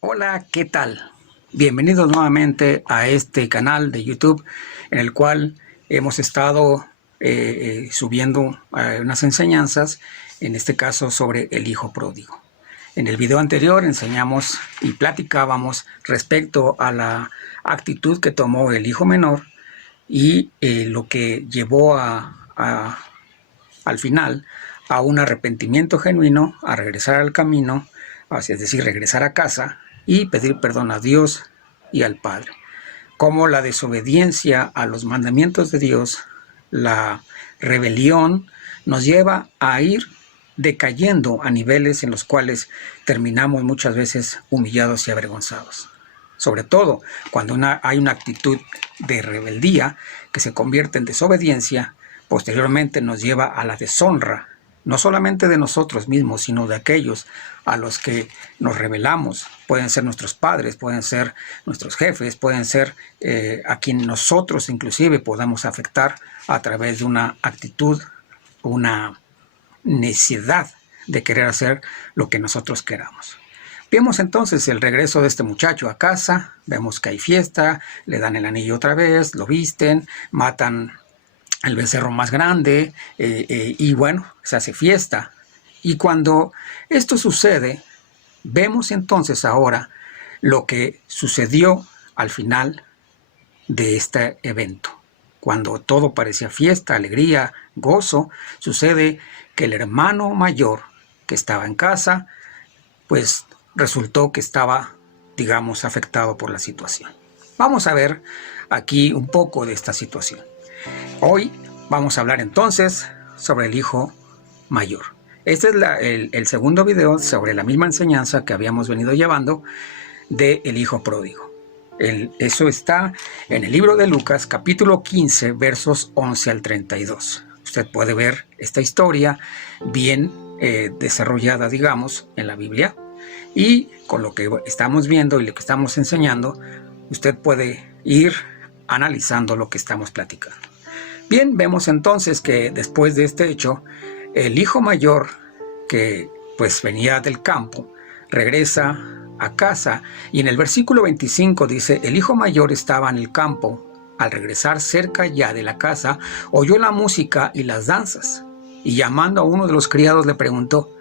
Hola, ¿qué tal? Bienvenidos nuevamente a este canal de YouTube en el cual hemos estado subiendo unas enseñanzas, en este caso sobre el hijo pródigo. En el video anterior enseñamos y platicábamos respecto a la actitud que tomó el hijo menor y lo que llevó al final a un arrepentimiento genuino, a regresar al camino, es decir, regresar a casa y pedir perdón a Dios y al Padre. Como la desobediencia a los mandamientos de Dios, la rebelión, nos lleva a ir decayendo a niveles en los cuales terminamos muchas veces humillados y avergonzados. Sobre todo cuando hay una actitud de rebeldía que se convierte en desobediencia, posteriormente nos lleva a la deshonra, no solamente de nosotros mismos, sino de aquellos a los que nos rebelamos. Pueden ser nuestros padres, pueden ser nuestros jefes, pueden ser a quien nosotros inclusive podamos afectar a través de una actitud, una necesidad de querer hacer lo que nosotros queramos. Vemos entonces el regreso de este muchacho a casa, vemos que hay fiesta, le dan el anillo otra vez, lo visten, matan el becerro más grande y bueno, se hace fiesta. Y cuando esto sucede, vemos entonces ahora lo que sucedió al final de este evento. Cuando todo parecía fiesta, alegría, gozo, sucede que el hermano mayor que estaba en casa, pues resultó que estaba, digamos, afectado por la situación. Vamos a ver aquí un poco de esta situación. Hoy vamos a hablar entonces sobre el hijo mayor. Este es el segundo video sobre la misma enseñanza que habíamos venido llevando de el hijo pródigo. Eso está en el libro de Lucas, capítulo 15, versos 11 al 32. Usted puede ver esta historia bien desarrollada, digamos, en la Biblia. Y con lo que estamos viendo y lo que estamos enseñando, usted puede ir analizando lo que estamos platicando. Bien, vemos entonces que después de este hecho, el hijo mayor, que pues venía del campo, regresa a casa y en el versículo 25 dice: el hijo mayor estaba en el campo. Al regresar cerca ya de la casa, oyó la música y las danzas, y llamando a uno de los criados le preguntó: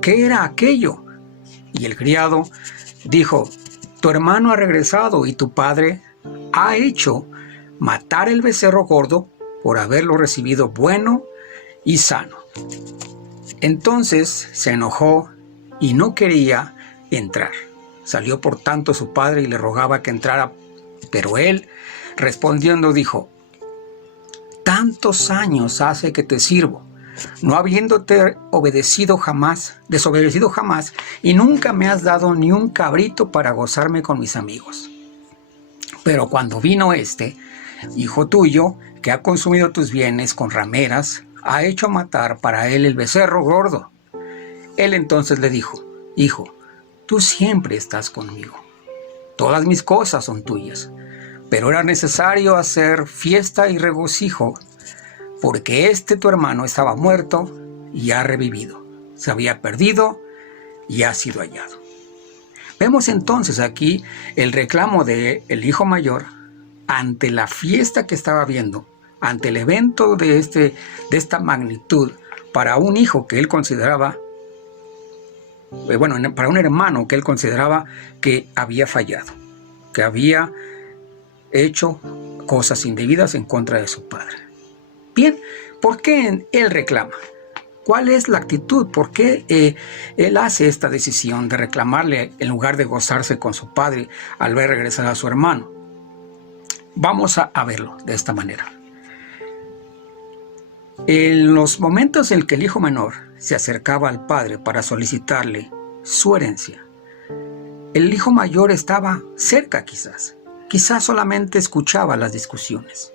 ¿qué era aquello? Y el criado dijo: tu hermano ha regresado y tu padre ha hecho matar el becerro gordo por haberlo recibido bueno y sano. Entonces se enojó y no quería entrar. Salió por tanto su padre y le rogaba que entrara, pero él, respondiendo, dijo: tantos años hace que te sirvo, no habiéndote desobedecido jamás, y nunca me has dado ni un cabrito para gozarme con mis amigos. Pero cuando vino este hijo tuyo, que ha consumido tus bienes con rameras, ha hecho matar para él el becerro gordo. Él entonces le dijo: hijo, tú siempre estás conmigo, todas mis cosas son tuyas, pero era necesario hacer fiesta y regocijo, porque este tu hermano estaba muerto y ha revivido, se había perdido y ha sido hallado. Vemos entonces aquí el reclamo del hijo mayor ante la fiesta que estaba viendo, ante el evento de esta magnitud, para un hijo que él consideraba, para un hermano que él consideraba que había fallado, que había hecho cosas indebidas en contra de su padre. Bien, ¿por qué él reclama? ¿Cuál es la actitud? ¿Por qué él hace esta decisión de reclamarle en lugar de gozarse con su padre al ver regresar a su hermano? Vamos a verlo de esta manera. En los momentos en que el hijo menor se acercaba al padre para solicitarle su herencia, el hijo mayor estaba cerca quizás solamente escuchaba las discusiones.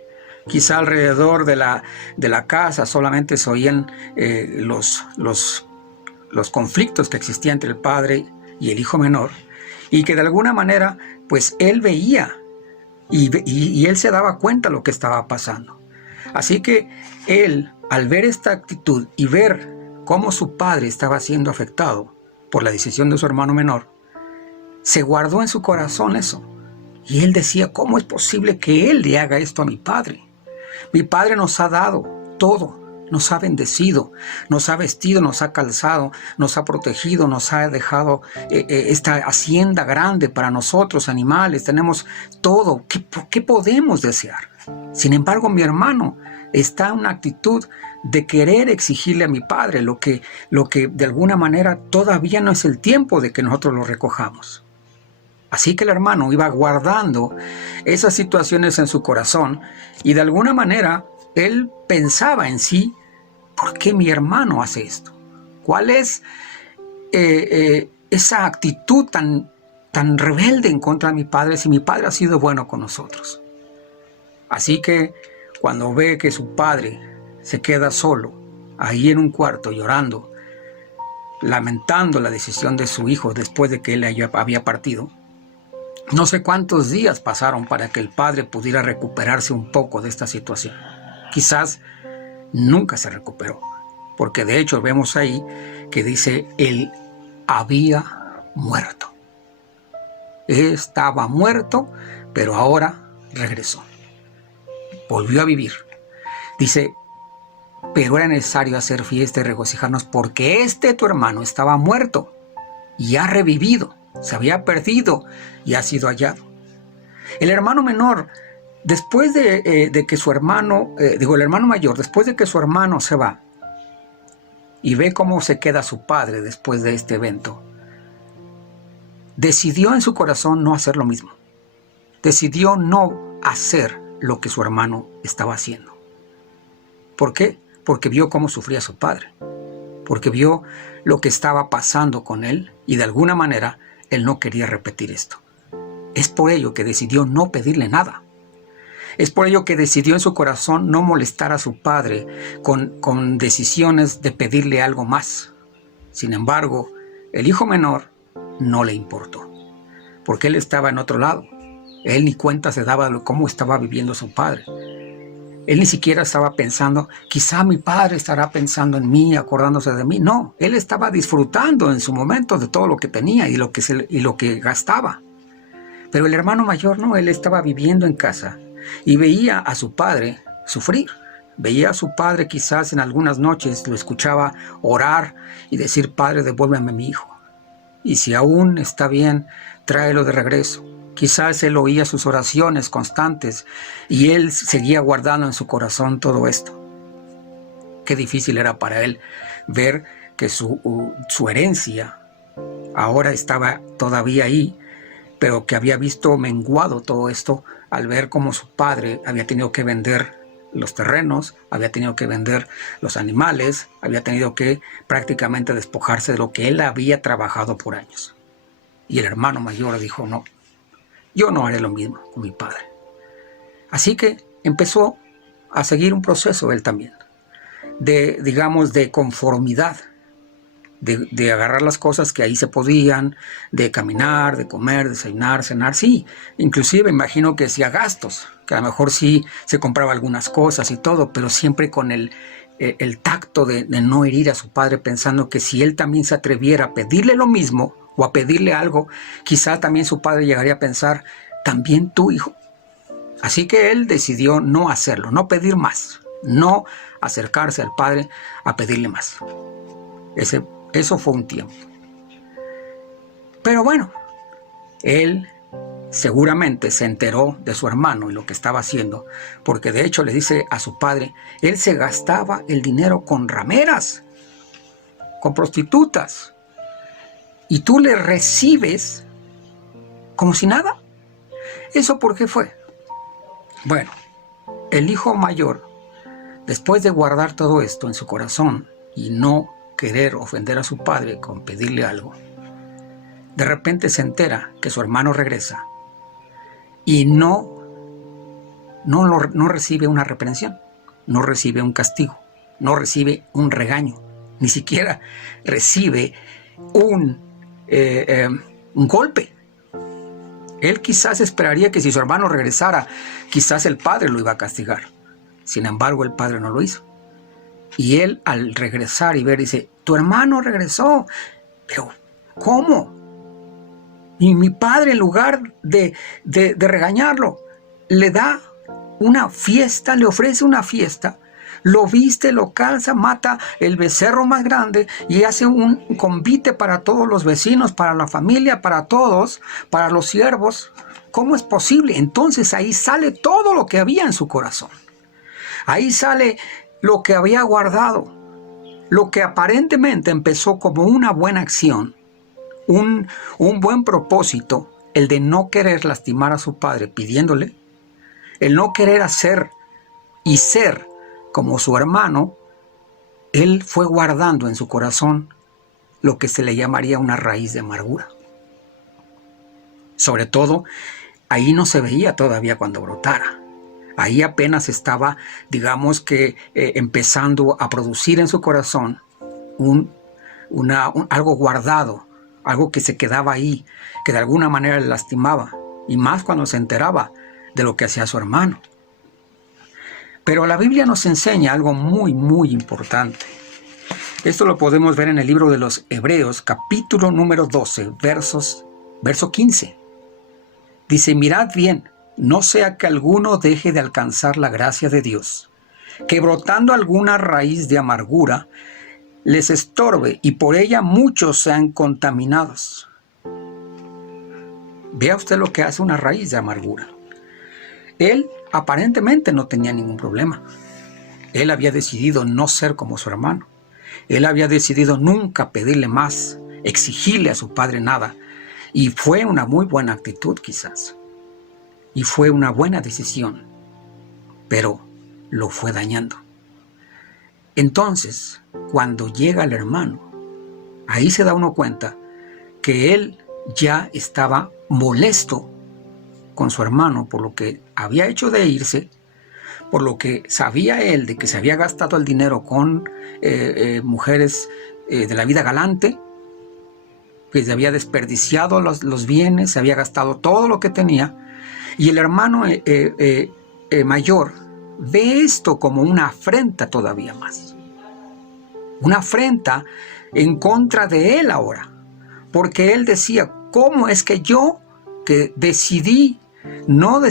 Quizá alrededor de la casa solamente se oían los conflictos que existían entre el padre y el hijo menor, y que de alguna manera pues él veía y él se daba cuenta de lo que estaba pasando. Así que él, al ver esta actitud y ver cómo su padre estaba siendo afectado por la decisión de su hermano menor, se guardó en su corazón eso. Y él decía, ¿cómo es posible que él le haga esto a mi padre? Mi padre nos ha dado todo, nos ha bendecido, nos ha vestido, nos ha calzado, nos ha protegido, nos ha dejado esta hacienda grande para nosotros, animales, tenemos todo. ¿Qué podemos desear? Sin embargo, mi hermano está en una actitud de querer exigirle a mi padre lo que de alguna manera todavía no es el tiempo de que nosotros lo recojamos. Así que el hermano iba guardando esas situaciones en su corazón y de alguna manera él pensaba en sí, ¿por qué mi hermano hace esto? ¿Cuál es esa actitud tan rebelde en contra de mi padre si mi padre ha sido bueno con nosotros? Así que cuando ve que su padre se queda solo, ahí en un cuarto llorando, lamentando la decisión de su hijo después de que él había partido, no sé cuántos días pasaron para que el padre pudiera recuperarse un poco de esta situación. Quizás nunca se recuperó, porque de hecho vemos ahí que dice, él había muerto. Estaba muerto, pero ahora regresó. Volvió a vivir. Dice, pero era necesario hacer fiesta y regocijarnos porque tu hermano estaba muerto y ha revivido. Se había perdido y ha sido hallado. El hermano menor, después de que su hermano, el hermano mayor, después de que su hermano se va y ve cómo se queda su padre después de este evento, decidió en su corazón no hacer lo mismo. Decidió no hacer lo que su hermano estaba haciendo. ¿Por qué? Porque vio cómo sufría su padre. Porque vio lo que estaba pasando con él y de alguna manera él no quería repetir esto. Es por ello que decidió no pedirle nada. Es por ello que decidió en su corazón no molestar a su padre con decisiones de pedirle algo más. Sin embargo, el hijo menor no le importó, porque él estaba en otro lado. Él ni cuenta se daba de cómo estaba viviendo su padre. Él ni siquiera estaba pensando, quizá mi padre estará pensando en mí, acordándose de mí. No, él estaba disfrutando en su momento de todo lo que tenía y lo que gastaba. Pero el hermano mayor no, él estaba viviendo en casa y veía a su padre sufrir. Veía a su padre quizás en algunas noches, lo escuchaba orar y decir, Padre, devuélveme a mi hijo. Y si aún está bien, tráelo de regreso. Quizás él oía sus oraciones constantes y él seguía guardando en su corazón todo esto. Qué difícil era para él ver que su herencia ahora estaba todavía ahí, pero que había visto menguado todo esto al ver cómo su padre había tenido que vender los terrenos, había tenido que vender los animales, había tenido que prácticamente despojarse de lo que él había trabajado por años. Y el hermano mayor dijo, no, yo no haré lo mismo con mi padre. Así que empezó a seguir un proceso él también, de conformidad, de agarrar las cosas que ahí se podían, de caminar, de comer, desayunar, cenar, sí. Inclusive imagino que hacía gastos, que a lo mejor sí se compraba algunas cosas y todo, pero siempre con el tacto de no herir a su padre, pensando que si él también se atreviera a pedirle lo mismo, o a pedirle algo, quizá también su padre llegaría a pensar, también tu hijo. Así que él decidió no hacerlo, no pedir más, no acercarse al padre a pedirle más. Eso fue un tiempo. Pero bueno, él seguramente se enteró de su hermano y lo que estaba haciendo, porque de hecho le dice a su padre, él se gastaba el dinero con rameras, con prostitutas, y tú le recibes como si nada. ¿Eso por qué fue? Bueno, el hijo mayor, después de guardar todo esto en su corazón y no querer ofender a su padre con pedirle algo, de repente se entera que su hermano regresa y no recibe una reprensión, no recibe un castigo, no recibe un regaño, ni siquiera recibe un golpe. Él quizás esperaría que si su hermano regresara, quizás el padre lo iba a castigar. Sin embargo, el padre no lo hizo. Y él, al regresar y ver, dice, tu hermano regresó. Pero, ¿cómo? Y mi padre, en lugar de regañarlo, le da una fiesta, le ofrece una fiesta, lo viste, lo calza, mata el becerro más grande y hace un convite para todos los vecinos, para la familia, para todos, para los siervos. ¿Cómo es posible? Entonces ahí sale todo lo que había en su corazón. Ahí sale lo que había guardado, lo que aparentemente empezó como una buena acción, un buen propósito, el de no querer lastimar a su padre pidiéndole, el no querer hacer y ser como su hermano. Él fue guardando en su corazón lo que se le llamaría una raíz de amargura. Sobre todo, ahí no se veía todavía cuando brotara. Ahí apenas estaba, digamos que, empezando a producir en su corazón algo guardado, algo que se quedaba ahí, que de alguna manera le lastimaba, y más cuando se enteraba de lo que hacía su hermano. Pero la Biblia nos enseña algo muy, muy importante. Esto lo podemos ver en el libro de los Hebreos, capítulo número 12, verso 15. Dice: mirad bien, no sea que alguno deje de alcanzar la gracia de Dios, que brotando alguna raíz de amargura les estorbe y por ella muchos sean contaminados. Vea usted lo que hace una raíz de amargura. Él aparentemente no tenía ningún problema. Él había decidido no ser como su hermano. Él había decidido nunca pedirle más, exigirle a su padre nada. Y fue una muy buena actitud quizás. Y fue una buena decisión. Pero lo fue dañando. Entonces, cuando llega el hermano, ahí se da uno cuenta que él ya estaba molesto con su hermano por lo que había hecho de irse, por lo que sabía él de que se había gastado el dinero con mujeres de la vida galante, que se había desperdiciado los bienes, se había gastado todo lo que tenía, y el hermano mayor ve esto como una afrenta todavía más. Una afrenta en contra de él ahora, porque él decía: ¿cómo es que yo, que decidí no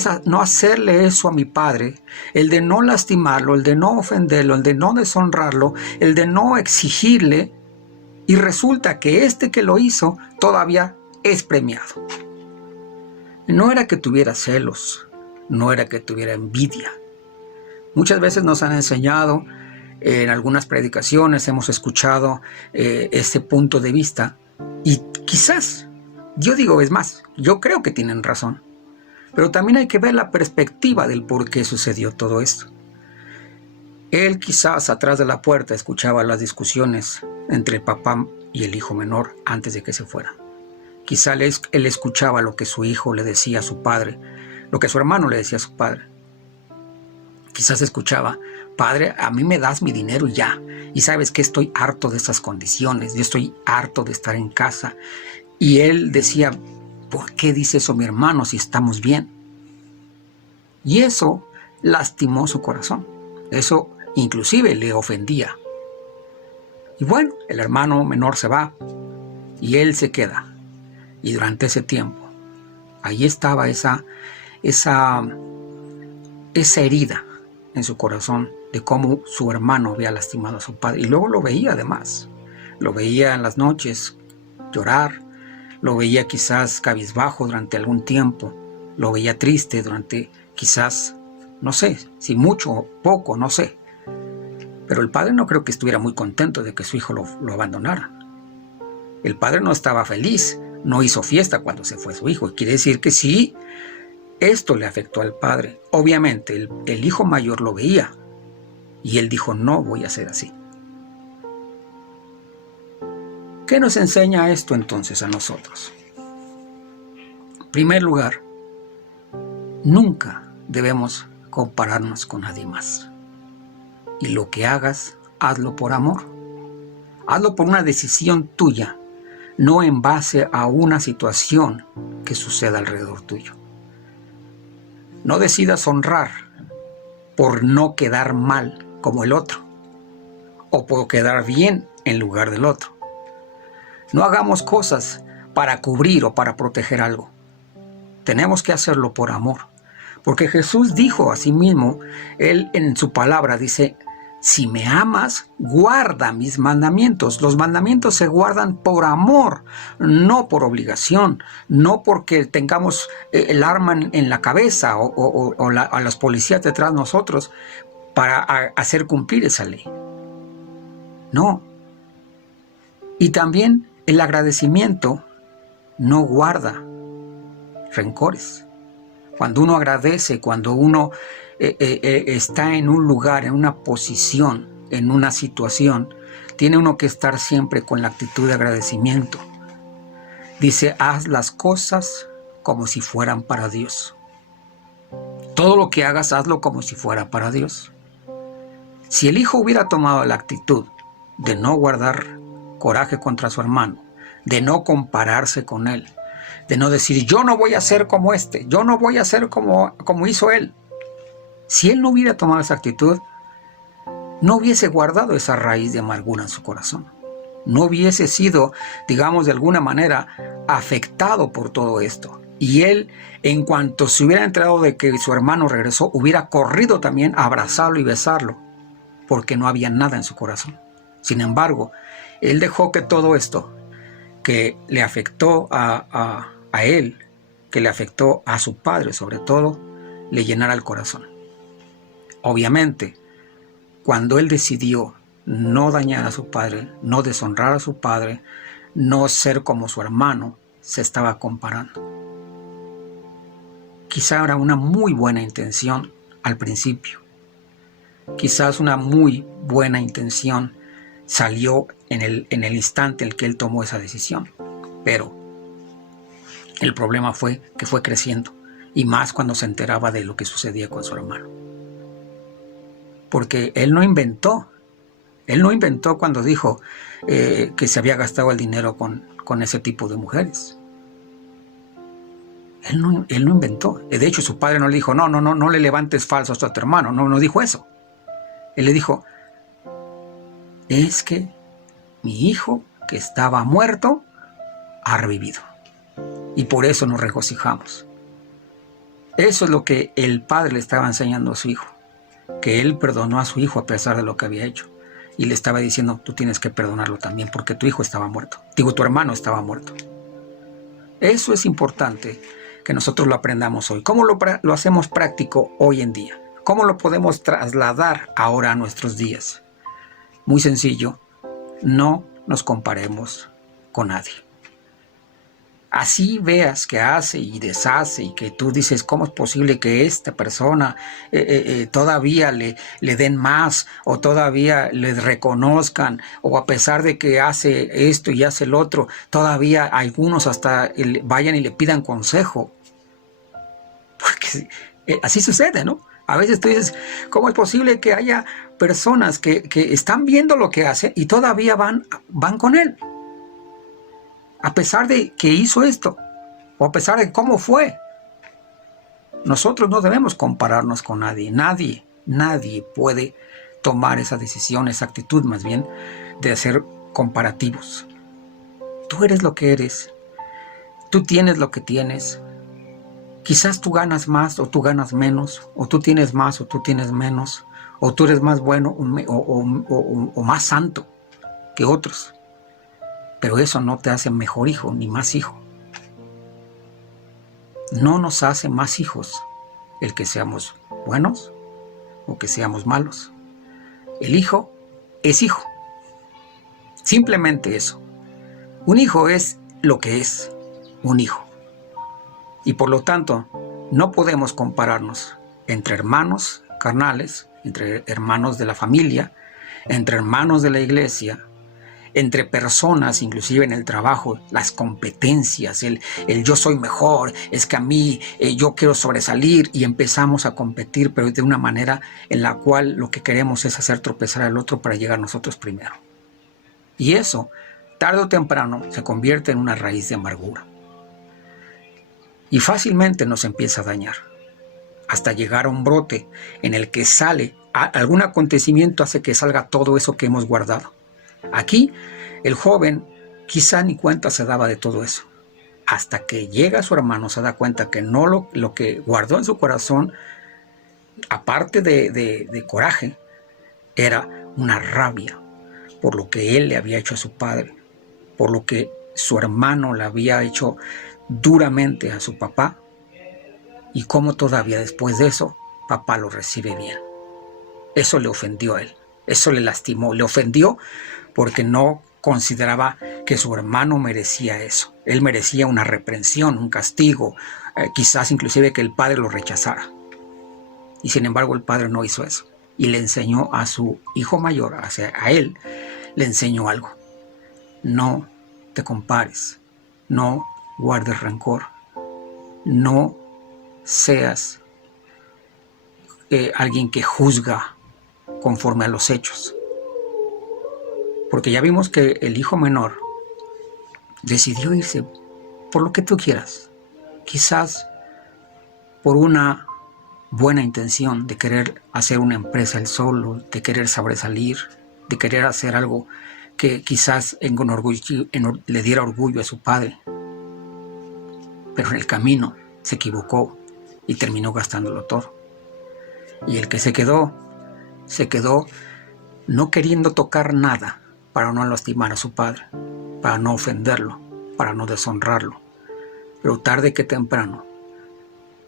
hacerle eso a mi padre, el de no lastimarlo, el de no ofenderlo, el de no deshonrarlo, el de no exigirle, y resulta que este que lo hizo todavía es premiado? No era que tuviera celos, no era que tuviera envidia. Muchas veces nos han enseñado, en algunas predicaciones hemos escuchado este punto de vista, y quizás, yo digo, es más, yo creo que tienen razón. Pero también hay que ver la perspectiva del por qué sucedió todo esto. Él quizás atrás de la puerta escuchaba las discusiones entre el papá y el hijo menor antes de que se fuera. Quizás él escuchaba lo que su hijo le decía a su padre, lo que su hermano le decía a su padre. Quizás escuchaba: padre, a mí me das mi dinero y ya. Y sabes que estoy harto de estas condiciones, yo estoy harto de estar en casa. Y él decía: ¿por qué dice eso mi hermano si estamos bien? Y eso lastimó su corazón. Eso inclusive le ofendía. Y bueno, el hermano menor se va y él se queda. Y durante ese tiempo, ahí estaba esa herida en su corazón de cómo su hermano había lastimado a su padre. Y luego lo veía además. Lo veía en las noches llorar. Lo veía quizás cabizbajo durante algún tiempo. Lo veía triste durante quizás, no sé, si mucho o poco, no sé. Pero el padre no creo que estuviera muy contento de que su hijo lo abandonara. El padre no estaba feliz, no hizo fiesta cuando se fue su hijo. Quiere decir que sí, esto le afectó al padre. Obviamente el hijo mayor lo veía y él dijo: no voy a ser así. ¿Qué nos enseña esto entonces a nosotros? En primer lugar, nunca debemos compararnos con nadie más. Y lo que hagas, hazlo por amor. Hazlo por una decisión tuya, no en base a una situación que suceda alrededor tuyo. No decidas honrar por no quedar mal como el otro, o por quedar bien en lugar del otro. No hagamos cosas para cubrir o para proteger algo. Tenemos que hacerlo por amor. Porque Jesús dijo a sí mismo, Él en su palabra dice, si me amas, guarda mis mandamientos. Los mandamientos se guardan por amor, no por obligación, no porque tengamos el arma en la cabeza o a los policías detrás de nosotros para hacer cumplir esa ley. No. Y también el agradecimiento no guarda rencores. Cuando uno agradece, cuando uno está en un lugar, en una posición, en una situación, tiene uno que estar siempre con la actitud de agradecimiento. Dice, haz las cosas como si fueran para Dios. Todo lo que hagas, hazlo como si fuera para Dios. Si el hijo hubiera tomado la actitud de no guardar coraje contra su hermano, de no compararse con él, de no decir, yo no voy a ser como este, yo no voy a ser como hizo él. Si él no hubiera tomado esa actitud, no hubiese guardado esa raíz de amargura en su corazón. No hubiese sido, digamos, de alguna manera afectado por todo esto. Y él, en cuanto se hubiera enterado de que su hermano regresó, hubiera corrido también a abrazarlo y besarlo, porque no había nada en su corazón. Sin embargo, él dejó que todo esto, que le afectó a él, que le afectó a su padre sobre todo, le llenara el corazón. Obviamente, cuando él decidió no dañar a su padre, no deshonrar a su padre, no ser como su hermano, se estaba comparando. Quizá era una muy buena intención al principio. Quizás una muy buena intención salió en el instante en el que él tomó esa decisión. Pero el problema fue que fue creciendo, y más cuando se enteraba de lo que sucedía con su hermano. Porque él no inventó cuando dijo que se había gastado el dinero con ese tipo de mujeres. Él no inventó. De hecho, su padre no le dijo, no le levantes falsos a tu hermano. No dijo eso. Él le dijo, es que mi hijo que estaba muerto ha revivido. Y por eso nos regocijamos. Eso es lo que el padre le estaba enseñando a su hijo. Que él perdonó a su hijo a pesar de lo que había hecho. Y le estaba diciendo, tú tienes que perdonarlo también porque tu hijo estaba muerto. Tu hermano estaba muerto. Eso es importante que nosotros lo aprendamos hoy. ¿Cómo lo hacemos práctico hoy en día? ¿Cómo lo podemos trasladar ahora a nuestros días? Muy sencillo, no nos comparemos con nadie. Así veas que hace y deshace y que tú dices, ¿cómo es posible que esta persona todavía le den más o todavía le reconozcan, o a pesar de que hace esto y hace el otro, todavía algunos hasta vayan y le pidan consejo? Porque así sucede, ¿no? A veces tú dices, ¿cómo es posible que haya personas que están viendo lo que hace y todavía van con él? A pesar de que hizo esto, o a pesar de cómo fue. Nosotros no debemos compararnos con nadie. Nadie puede tomar esa decisión, esa actitud más bien, de hacer comparativos. Tú eres lo que eres. Tú tienes lo que tienes. Quizás tú ganas más o tú ganas menos, o tú tienes más o tú tienes menos, o tú eres más bueno o más santo que otros. Pero eso no te hace mejor hijo ni más hijo. No nos hace más hijos el que seamos buenos o que seamos malos. El hijo es hijo. Simplemente eso. Un hijo es lo que es un hijo. Y por lo tanto, no podemos compararnos entre hermanos carnales, entre hermanos de la familia, entre hermanos de la iglesia, entre personas, inclusive en el trabajo, las competencias, el yo soy mejor, es que a mí yo quiero sobresalir, y empezamos a competir, pero de una manera en la cual lo que queremos es hacer tropezar al otro para llegar nosotros primero. Y eso, tarde o temprano, se convierte en una raíz de amargura. Y fácilmente nos empieza a dañar, hasta llegar a un brote en el que algún acontecimiento hace que salga todo eso que hemos guardado. Aquí, el joven quizá ni cuenta se daba de todo eso. hasta que llega su hermano, se da cuenta que no lo que guardó en su corazón, aparte de coraje, era una rabia por lo que él le había hecho a su padre, por lo que su hermano le había hecho duramente a su papá, y cómo todavía después de eso, papá lo recibe bien. Eso le ofendió a él, eso le lastimó, le ofendió porque no consideraba que su hermano merecía eso. Él merecía una reprensión, un castigo, quizás inclusive que el padre lo rechazara. Y sin embargo el padre no hizo eso. Y le enseñó a su hijo mayor, a él, le enseñó algo. No te compares, no guardes rencor, no seas alguien que juzga conforme a los hechos. Porque ya vimos que el hijo menor decidió irse por lo que tú quieras, quizás por una buena intención de querer hacer una empresa él solo, de querer sobresalir, de querer hacer algo que quizás le diera orgullo a su padre. Pero en el camino se equivocó y terminó gastándolo todo. Y el que se quedó no queriendo tocar nada para no lastimar a su padre, para no ofenderlo, para no deshonrarlo. Pero tarde que temprano,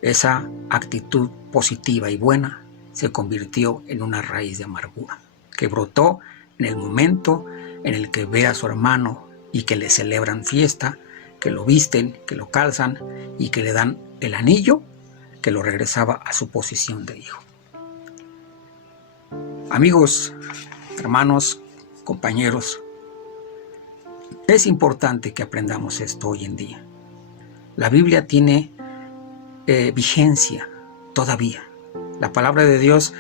esa actitud positiva y buena se convirtió en una raíz de amargura, que brotó en el momento en el que ve a su hermano y que le celebran fiesta, que lo visten, que lo calzan y que le dan el anillo que lo regresaba a su posición de hijo. Amigos, hermanos, compañeros, es importante que aprendamos esto hoy en día. La Biblia tiene vigencia todavía. La palabra de Dios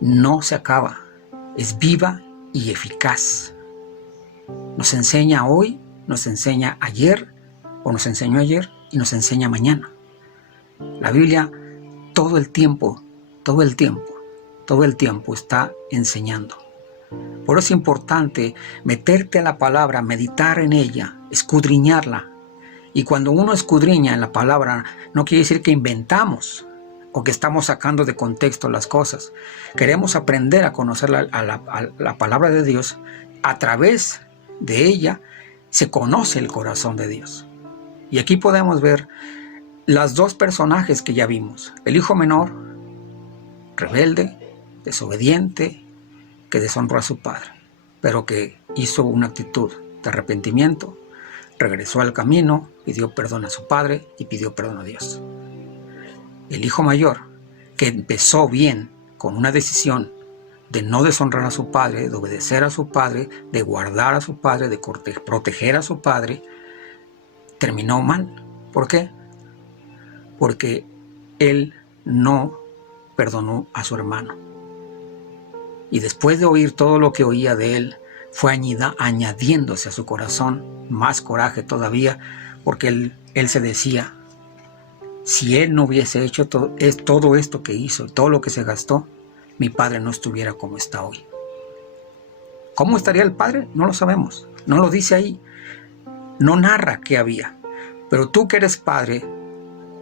no se acaba, es viva y eficaz. Nos enseña hoy, nos enseña ayer, o nos enseñó ayer y nos enseña mañana. La Biblia todo el tiempo está enseñando. Por eso es importante meterte a la palabra, meditar en ella, escudriñarla. Y cuando uno escudriña en la palabra, no quiere decir que inventamos o que estamos sacando de contexto las cosas. Queremos aprender a conocer la palabra de Dios. A través de ella se conoce el corazón de Dios. Y aquí podemos ver los dos personajes que ya vimos. El hijo menor, rebelde, desobediente, que deshonró a su padre, pero que hizo una actitud de arrepentimiento, regresó al camino, pidió perdón a su padre y pidió perdón a Dios. El hijo mayor, que empezó bien con una decisión de no deshonrar a su padre, de obedecer a su padre, de guardar a su padre, de proteger a su padre, terminó mal. ¿Por qué? Porque él no perdonó a su hermano. Y después de oír todo lo que oía de él, fue añadiéndose a su corazón más coraje todavía, porque él se decía, si él no hubiese hecho todo esto que hizo, todo lo que se gastó, mi padre no estuviera como está hoy. ¿Cómo estaría el padre? No lo sabemos, no lo dice ahí, no narra qué había. Pero tú que eres padre,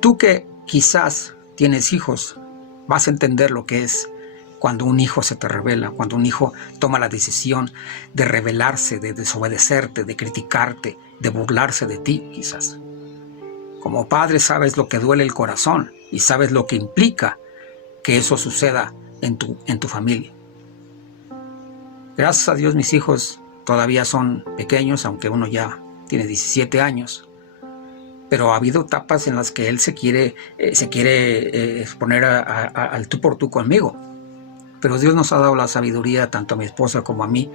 tú que quizás tienes hijos, vas a entender lo que es cuando un hijo se te revela, cuando un hijo toma la decisión de rebelarse, de desobedecerte, de criticarte, de burlarse de ti, quizás. Como padre sabes lo que duele el corazón y sabes lo que implica que eso suceda en tu familia. Gracias a Dios mis hijos todavía son pequeños, aunque uno ya tiene 17 años. Pero ha habido etapas en las que él se quiere exponer al tú por tú conmigo. Pero Dios nos ha dado la sabiduría, tanto a mi esposa como a mí,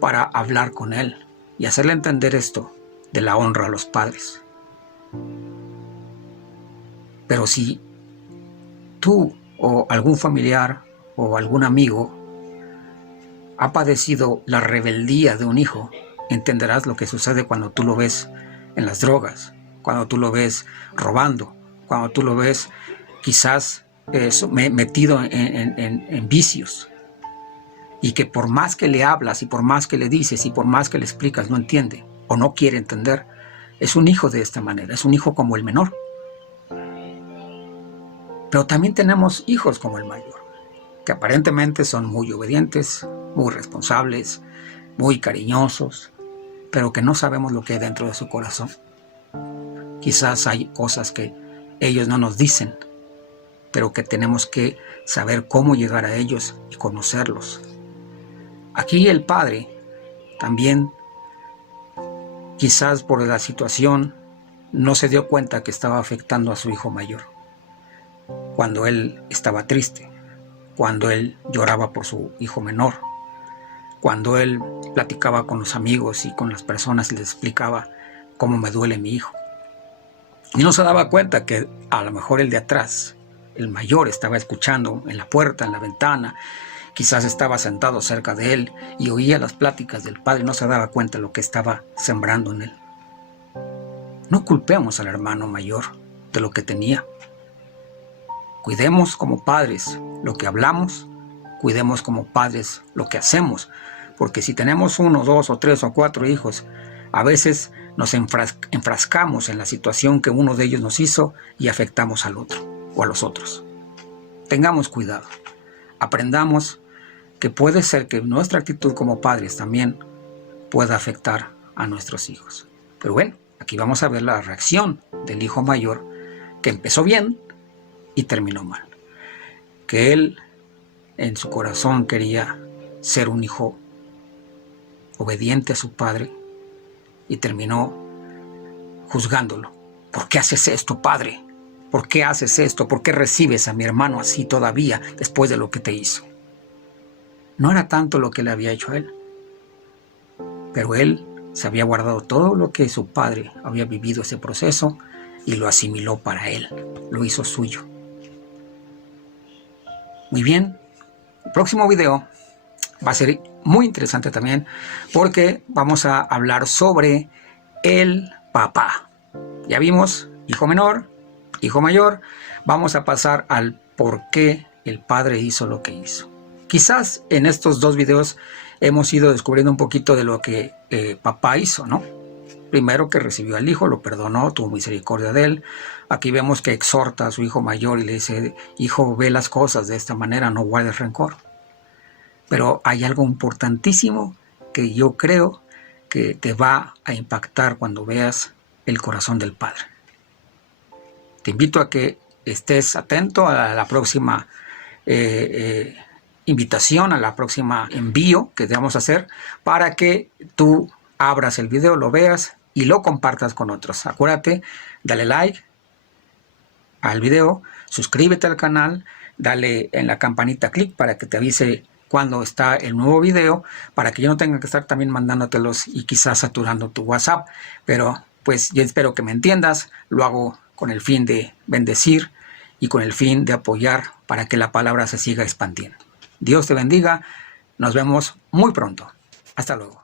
para hablar con él y hacerle entender esto de la honra a los padres. Pero si tú o algún familiar o algún amigo ha padecido la rebeldía de un hijo, entenderás lo que sucede cuando tú lo ves en las drogas, cuando tú lo ves robando, cuando tú lo ves quizás metido en vicios, y que por más que le hablas y por más que le dices y por más que le explicas no entiende o no quiere entender, es un hijo de esta manera, es un hijo como el menor. Pero también tenemos hijos como el mayor, que aparentemente son muy obedientes, muy responsables, muy cariñosos, pero que no sabemos lo que hay dentro de su corazón. Quizás hay cosas que ellos no nos dicen, pero que tenemos que saber cómo llegar a ellos y conocerlos. Aquí el padre también, quizás por la situación, no se dio cuenta que estaba afectando a su hijo mayor. Cuando él estaba triste, cuando él lloraba por su hijo menor, cuando él platicaba con los amigos y con las personas y les explicaba cómo me duele mi hijo. Y no se daba cuenta que a lo mejor el de atrás, el mayor, estaba escuchando en la puerta, en la ventana, quizás estaba sentado cerca de él y oía las pláticas del padre y no se daba cuenta de lo que estaba sembrando en él. No culpemos al hermano mayor de lo que tenía. Cuidemos como padres lo que hablamos, cuidemos como padres lo que hacemos, porque si tenemos 1, 2 o 3 o 4 hijos, a veces nos enfrascamos en la situación que uno de ellos nos hizo y afectamos al otro o a los otros. Tengamos cuidado, aprendamos que puede ser que nuestra actitud como padres también pueda afectar a nuestros hijos. Pero bueno, aquí vamos a ver la reacción del hijo mayor, que empezó bien y terminó mal. Que él en su corazón quería ser un hijo obediente a su padre y terminó juzgándolo. ¿Por qué haces esto, padre? ¿Por qué haces esto? ¿Por qué recibes a mi hermano así todavía después de lo que te hizo? No era tanto lo que le había hecho a él, pero él se había guardado todo lo que su padre había vivido ese proceso y lo asimiló para él, lo hizo suyo. Muy bien, el próximo video va a ser muy interesante también porque vamos a hablar sobre el papá. Ya vimos hijo menor, hijo mayor, vamos a pasar al por qué el padre hizo lo que hizo. Quizás en estos 2 videos hemos ido descubriendo un poquito de lo que papá hizo, ¿no? Primero que recibió al hijo, lo perdonó, tuvo misericordia de él. Aquí vemos que exhorta a su hijo mayor y le dice, hijo, ve las cosas de esta manera, no guardes rencor. Pero hay algo importantísimo que yo creo que te va a impactar cuando veas el corazón del padre. Te invito a que estés atento a la próxima invitación, a la próxima envío que te vamos a hacer para que tú abras el video, lo veas y lo compartas con otros. Acuérdate, dale like al video, suscríbete al canal, dale en la campanita clic para que te avise cuando está el nuevo video, para que yo no tenga que estar también mandándotelos y quizás saturando tu WhatsApp. Pero pues yo espero que me entiendas, lo hago con el fin de bendecir y con el fin de apoyar para que la palabra se siga expandiendo. Dios te bendiga, nos vemos muy pronto. Hasta luego.